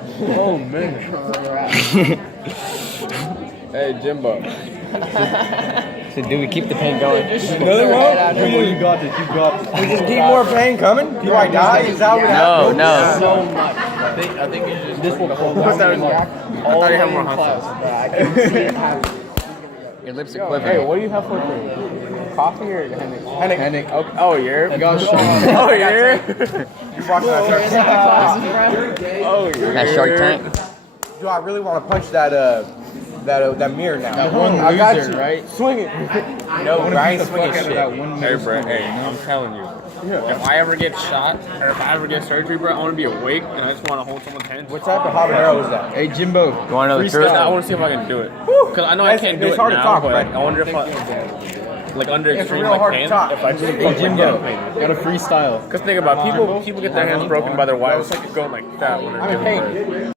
Oh man. Hey Jimbo. So do we keep the pain going? Another one? Jimbo, you got this. You got this. We just keep more pain coming? Do I die? Is that what happens? No. So much. I think you just This will hold What's that? I thought you had more hustle. Your lips are Hey, quivering. what do you have for food? Coffee or Hennick? Hennick. Oh, you're. I got shot. Oh, you're. You're watching that. Oh, you're. That Shark Tank. Do I really want to punch that mirror now? That one I got loser, you. right? Swing it. No, I ain't swinging shit. Hey, bro. Hey, I'm telling you. If I ever get shot or if I ever get surgery, bro, I want to be awake and I just want to hold someone's hand. What type of habanero is that? Hey, Jimbo. You want to know the truth? I want to see if I can do it. Because I know I can't do It's it hard to now, talk, but right? I wonder if I, like under It's extreme real like hard to pain, talk. if I just Hey, Jimbo. got a freestyle. Because think about it, people get their hands broken by their wives. It's like going like that when they're giving birth.